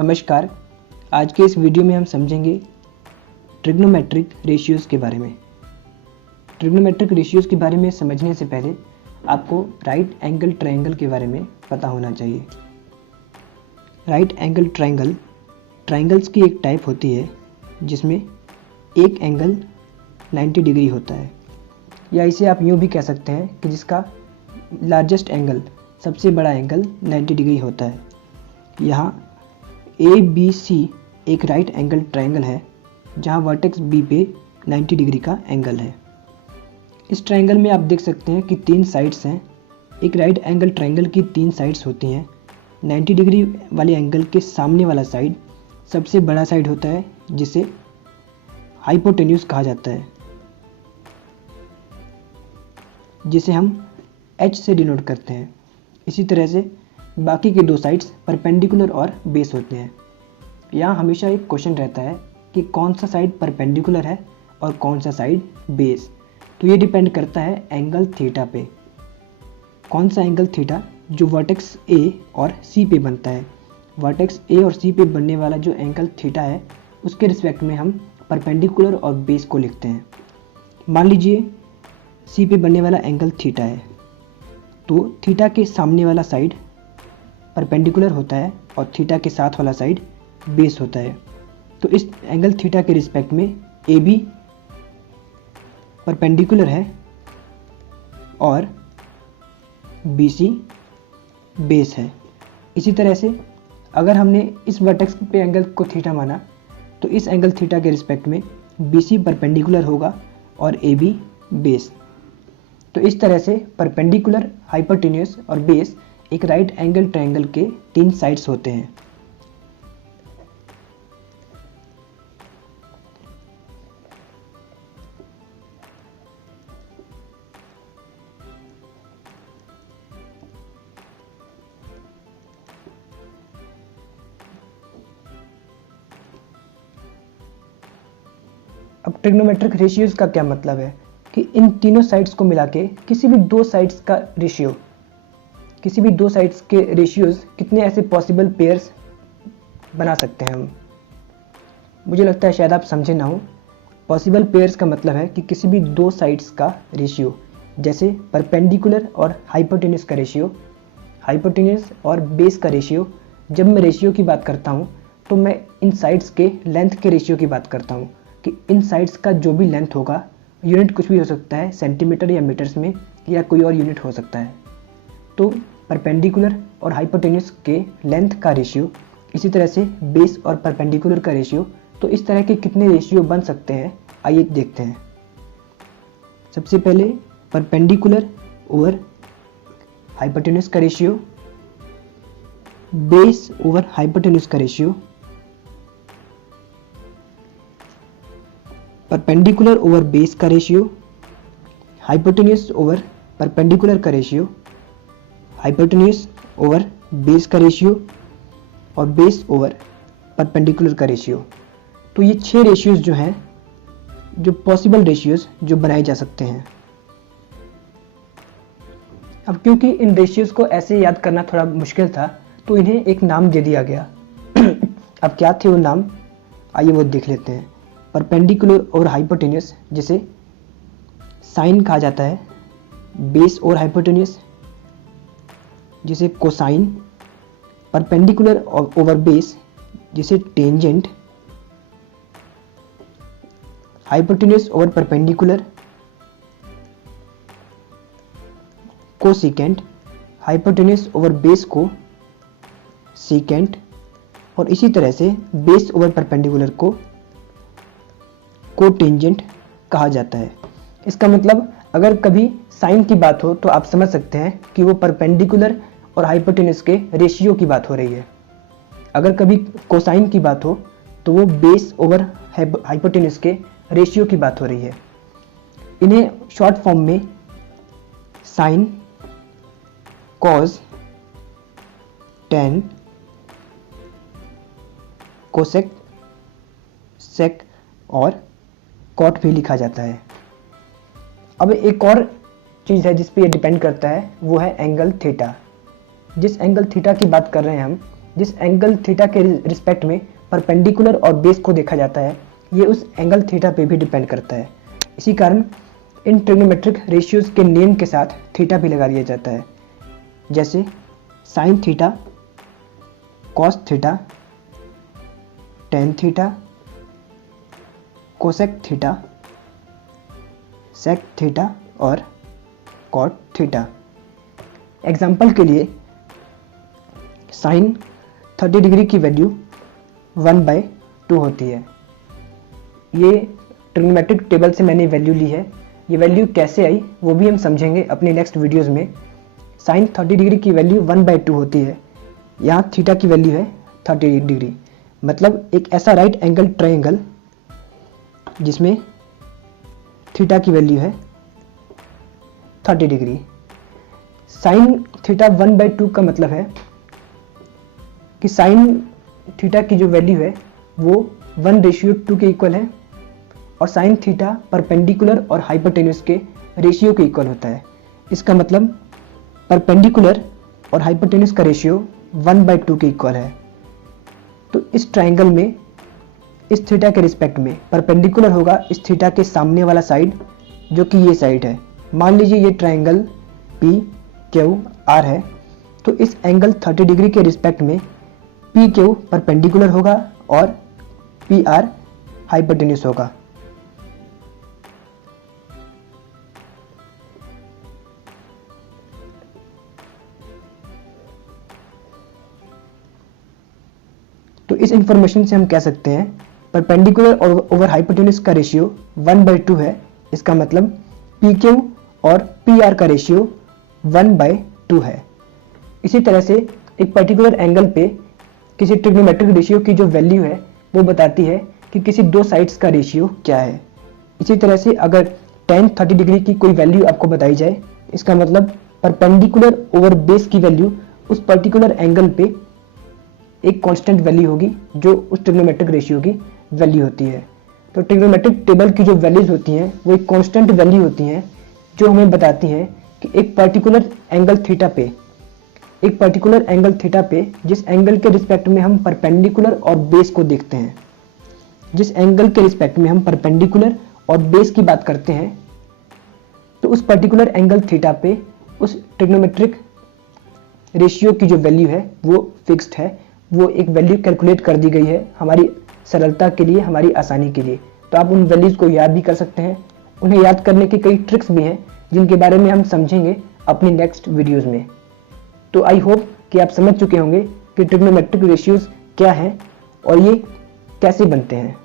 नमस्कार। आज के इस वीडियो में हम समझेंगे ट्रिग्नोमेट्रिक रेशियोज़ के बारे में। ट्रिग्नोमेट्रिक रेशियोज़ के बारे में समझने से पहले आपको राइट एंगल ट्रायंगल के बारे में पता होना चाहिए। राइट एंगल ट्रायंगल ट्रायंगल्स की एक टाइप होती है जिसमें एक एंगल 90 डिग्री होता है, या इसे आप यूँ भी कह सकते हैं कि जिसका लार्जेस्ट एंगल, सबसे बड़ा एंगल 90 डिग्री होता है। यहाँ ABC एक राइट एंगल ट्रायंगल है जहाँ वर्टेक्स B पे 90 डिग्री का एंगल है। इस ट्रायंगल में आप देख सकते हैं कि 3 साइड्स हैं। एक राइट एंगल ट्रायंगल की 3 साइड्स होती हैं। 90 डिग्री वाले एंगल के सामने वाला साइड सबसे बड़ा साइड होता है जिसे हाइपोटेन्यूज कहा जाता है, जिसे हम H से डिनोट करते हैं। इसी तरह से बाकी के 2 साइड्स परपेंडिकुलर और बेस होते हैं। यहाँ हमेशा एक क्वेश्चन रहता है कि कौन सा साइड परपेंडिकुलर है और कौन सा साइड बेस। तो ये डिपेंड करता है एंगल थीटा पे। कौन सा एंगल थीटा जो वर्टेक्स A और C पे बनता है। वर्टेक्स A और C पे बनने वाला जो एंगल थीटा है उसके रिस्पेक्ट में हम परपेंडिकुलर और बेस को लिखते हैं। मान लीजिए C पे बनने वाला एंगल थीटा है, तो थीटा के सामने वाला साइड परपेंडिकुलर होता है और थीटा के साथ वाला साइड बेस होता है। तो इस एंगल थीटा के रिस्पेक्ट में AB परपेंडिकुलर है और BC बेस है। इसी तरह से अगर हमने इस वर्टेक्स पे एंगल को थीटा माना तो इस एंगल थीटा के रिस्पेक्ट में BC परपेंडिकुलर होगा और AB बेस। तो इस तरह से परपेंडिकुलर, हाइपोटेन्यूज और बेस एक राइट एंगल ट्रायंगल के 3 साइड्स होते हैं। अब ट्रिग्नोमेट्रिक रेशियोज का क्या मतलब है कि इन तीनों साइड्स को मिला के किसी भी 2 साइड्स का रेशियो, किसी भी 2 साइड्स के रेशियोज कितने ऐसे पॉसिबल पेयर्स बना सकते हैं हम। मुझे लगता है शायद आप समझे ना हो। पॉसिबल पेयर्स का मतलब है कि किसी भी 2 साइड्स का रेशियो, जैसे परपेंडिकुलर और हाइपोटेन्यूज का रेशियो, हाइपोटेन्यूज और बेस का रेशियो। जब मैं रेशियो की बात करता हूँ तो मैं इन साइड्स के लेंथ के रेशियो की बात करता हूँ कि इन साइड्स का जो भी लेंथ होगा, यूनिट कुछ भी हो सकता है, सेंटीमीटर या मीटर्स में, या कोई और यूनिट हो सकता है। तो परपेंडिकुलर और हाइपोटेन्यूज के लेंथ का रेशियो, इसी तरह से बेस और परपेंडिकुलर का रेशियो। तो इस तरह के कितने रेशियो बन सकते हैं, आइए देखते हैं। सबसे पहले परपेंडिकुलर ओवर हाइपोटेन्यूज का रेशियो, बेस ओवर हाइपोटेन्यूज का रेशियो, परपेंडिकुलर ओवर बेस का रेशियो, हाइपोटेन्यूज ओवर परपेंडिकुलर का रेशियो, हाइपोटेन्यूज ओवर बेस का रेशियो और बेस ओवर परपेंडिकुलर का रेशियो। तो ये 6 रेशियोज जो हैं, जो पॉसिबल रेशियोज जो बनाए जा सकते हैं। अब क्योंकि इन रेशियोज को ऐसे याद करना थोड़ा मुश्किल था तो इन्हें एक नाम दे दिया गया। अब क्या थे वो नाम, आइए वो देख लेते हैं। परपेंडिकुलर और हाइपोटेन्यूज जिसे साइन कहा जाता है, बेस और हाइपोटेन्यूज जिसे कोसाइन, परपेंडिकुलर ओवर बेस जिसे tangent, hypotenuse over perpendicular cosecant, hypotenuse over base को सीकेंट, और इसी तरह से बेस ओवर परपेंडिकुलर को कोटेंजेंट कहा जाता है। इसका मतलब अगर कभी साइन की बात हो तो आप समझ सकते हैं कि वो परपेंडिकुलर और हाइपोटेन्यूज के रेशियो की बात हो रही है। अगर कभी कोसाइन की बात हो तो वो बेस ओवर हाइपोटेन्यूज के रेशियो की बात हो रही है। इन्हें शॉर्ट फॉर्म में साइन, कॉज, टेन, कोसेक, सेक और कॉट भी लिखा जाता है। अब एक और चीज़ है जिस पे ये डिपेंड करता है, वो है एंगल थीटा। जिस एंगल थीटा की बात कर रहे हैं हम, जिस एंगल थीटा के रिस्पेक्ट में परपेंडिकुलर और बेस को देखा जाता है, ये उस एंगल थीटा पे भी डिपेंड करता है। इसी कारण इन ट्रिग्नोमेट्रिक रेशियोज के नेम के साथ थीटा भी लगा दिया जाता है, जैसे sine theta, cos theta, tan theta, cosec theta, sec theta और कॉट थीटा। एग्जाम्पल के लिए साइन 30 डिग्री की वैल्यू 1/2 होती है। ये ट्रिग्नोमेट्रिक टेबल से मैंने वैल्यू ली है। ये वैल्यू कैसे आई वो भी हम समझेंगे अपने नेक्स्ट वीडियोस में। साइन 30 डिग्री की वैल्यू 1/2 होती है। यहाँ थीटा की वैल्यू है 30 डिग्री, मतलब एक ऐसा राइट एंगल ट्रायंगल जिसमें थीटा की वैल्यू है 30 डिग्री। साइन थीटा 1/2 का मतलब है कि साइन थीटा की जो वैल्यू है वो 1:2 के इक्वल है और साइन थीटा परपेंडिकुलर और हाइपोटेन्यूज के रेशियो के इक्वल होता है। इसका मतलब परपेंडिकुलर और हाइपोटेन्यूज का रेशियो 1/2 के इक्वल है। तो इस ट्रायंगल में इस थीटा के रिस्पेक्ट में परपेंडिकुलर होगा इस थीटा के सामने वाला साइड, जो कि ये साइड है। मान लीजिए ये ट्रायंगल पी क्यू आर है, तो इस एंगल 30 डिग्री के रिस्पेक्ट में पी क्यू परपेंडिकुलर होगा और पी आर हाइपोटेन्यूज होगा। तो इस इंफॉर्मेशन से हम कह सकते हैं परपेंडिकुलर और ओवर हाइपोटेन्यूज का रेशियो 1/2 है। इसका मतलब पी क्यू और पी आर का रेशियो 1/2 है। इसी तरह से एक पर्टिकुलर एंगल पे किसी ट्रिग्नोमेट्रिक रेशियो की जो वैल्यू है वो बताती है कि किसी दो साइड्स का रेशियो क्या है। इसी तरह से अगर tan 30 डिग्री की कोई वैल्यू आपको बताई जाए, इसका मतलब परपेंडिकुलर ओवर बेस की वैल्यू उस पर्टिकुलर एंगल पे एक कांस्टेंट वैल्यू होगी जो उस ट्रिग्नोमेट्रिक रेशियो की वैल्यू होती है। तो ट्रिग्नोमेट्रिक टेबल की जो वैल्यूज होती हैं वो एक कांस्टेंट वैल्यू होती हैं जो हमें बताती हैं कि एक पर्टिकुलर एंगल थीटा पे जिस एंगल के रिस्पेक्ट में हम परपेंडिकुलर और बेस को देखते हैं, जिस एंगल के रिस्पेक्ट में हम परपेंडिकुलर और बेस की बात करते हैं, तो उस पर्टिकुलर एंगल थीटा पे उस ट्रिग्नोमेट्रिक रेशियो की जो वैल्यू है वो फिक्स्ड है। वो एक वैल्यू कैलकुलेट कर दी गई है हमारी सरलता के लिए, हमारी आसानी के लिए। तो आप उन वैल्यूज को याद भी कर सकते हैं। उन्हें याद करने के कई ट्रिक्स भी हैं जिनके बारे में हम समझेंगे अपनी नेक्स्ट वीडियोस में। तो आई होप कि आप समझ चुके होंगे कि ट्रिग्नोमेट्रिक रेशियोज क्या हैं और ये कैसे बनते हैं।